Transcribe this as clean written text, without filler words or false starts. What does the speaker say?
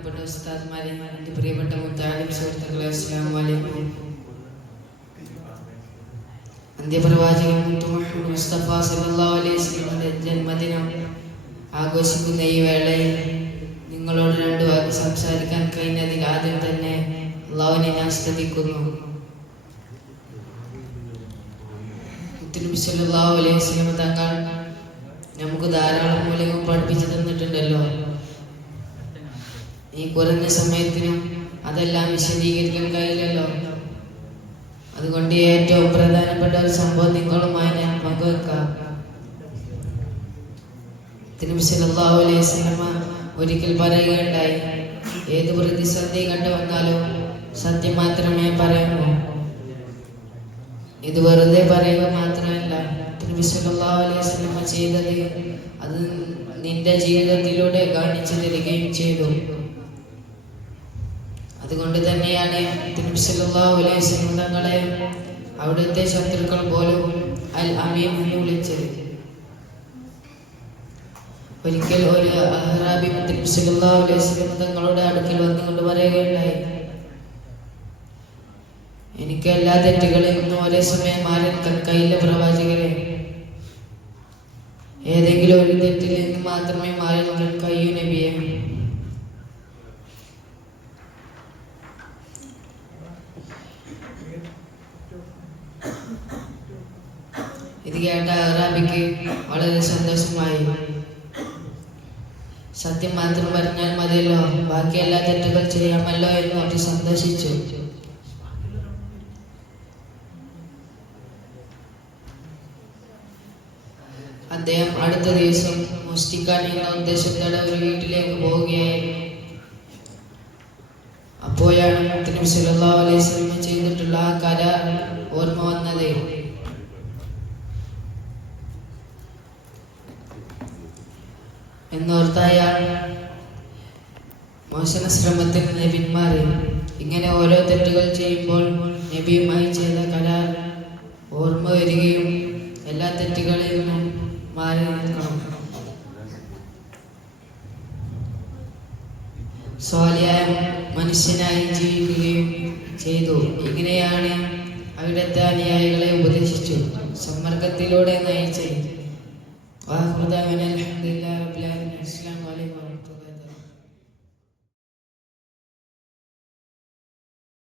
ബഹുമാനപ്പെട്ട ഉസ്താദ്മാരെ, എൻ്റെ പ്രിയപ്പെട്ട മുത്താലിം സുഹൃത്തുക്കളെ, അസ്സലാമു അലൈക്കും. അന്ത്യപ്രവാചകൻ മുഹമ്മദ് മുസ്തഫ സല്ലല്ലാഹു അലൈഹി വസല്ലമയുടെ ജന്മദിനം ആഘോഷിക്കുന്ന ഈ വേളയിൽ നിങ്ങളോട് രണ്ട് വാക്ക് സംസാരിക്കാൻ കഴിഞ്ഞതിൽ ആദ്യം തന്നെ അള്ളാഹുവിനെ ഞാൻ സ്തുതിക്കുന്നു. നബി സല്ലല്ലാഹു അലൈഹി വസല്ലം തങ്ങൾ നമുക്ക് ധാരാളം മൂല്യങ്ങൾ പഠിപ്പിച്ചു തന്നിട്ടുണ്ടല്ലോ. ഈ കുറഞ്ഞ സമയത്തിനും അതെല്ലാം വിശദീകരിക്കാൻ കഴിയില്ലല്ലോ. അതുകൊണ്ട് ഏറ്റവും പ്രധാനപ്പെട്ട ഒരു സംഭവം നിങ്ങളുമായി ഞാൻ പങ്കുവെക്കാം. നബി സല്ലല്ലാഹു അലൈഹി വസല്ലം ഒരിക്കൽ പറയുകയുണ്ടായി, ഏത് പ്രതിസന്ധി കണ്ടുവന്നാലും സത്യം മാത്രമേ പറയാവൂ. ഇത് വെറുതെ പറയുക മാത്രമല്ല, നബി സല്ലല്ലാഹു അലൈഹി വസല്ലം ചെയ്തത് അത് നിന്റെ ജീവിതത്തിലൂടെ കാണിച്ചു തരികയും ചെയ്തു. അതുകൊണ്ട് തന്നെയാണ് നബി സല്ലല്ലാഹു അലൈഹി വസല്ലം തങ്ങളെ അവിടുത്തെ ശത്രുക്കൾ പോലും അൽ അമീൻ എന്ന് വിളിച്ചത്. ഒരിക്കൽ ഒരു അഹ്റാബി നബി സല്ലല്ലാഹു അലൈഹി വസല്ലം തങ്ങളുടെ അടുക്കൽ വന്നുകൊണ്ട് പറയുകയുണ്ടായി, എനിക്ക് എല്ലാ തെറ്റുകളിൽ നിന്നും ഒരേ സമയം മാറി നിൽക്കാൻ കഴിയില്ല പ്രവാചകരെ. ഏതെങ്കിലും ഒരു തെറ്റിൽ നിന്ന് മാത്രമേ മാറി നിൽക്കാൻ കഴിയൂ നബിയെ. ഇത് കേട്ട അഹ്റാബിക്ക് വളരെ സന്തോഷമായി. സത്യം മാത്രം പറഞ്ഞാൽ മതിയല്ലോ, ബാക്കി എല്ലാ തെറ്റുകൾ ചെയ്യാമല്ലോ എന്ന് അവർ സന്തോഷിച്ചു. അദ്ദേഹം അടുത്ത ദിവസം മോഷ്ടിക്കാൻ എന്ന ഉദ്ദേശത്തോടെ ഒരു വീട്ടിലേക്ക് പോവുകയായിരുന്നു. അപ്പോഴാണ് നബി സല്ലല്ലാഹു അലൈഹി വസല്ലം ചെയ്തിട്ടുള്ള ആ കരാർ ഓർമ്മ വന്നത്. എന്നോർത്ത അയാൾ മോശന ശ്രമത്തിൽ നിന്ന് പിന്മാറി. ഇങ്ങനെ ഓരോ തെറ്റുകൾ ചെയ്യുമ്പോൾ നബിയുമായി ചെയ്ത കരാർ ഓർമ്മ വരികയും എല്ലാ തെറ്റുകളിൽ നിന്നും മാറി നിൽക്കണം, സ്വാലിയായ മനുഷ്യനായി ജീവിക്കുകയും ചെയ്തു. ഇങ്ങനെയാണ് അവിടുത്തെ അനുയായികളെ ഉപദേശിച്ചു, സമ്മർദ്ദത്തിലൂടെ നയിച്ചു.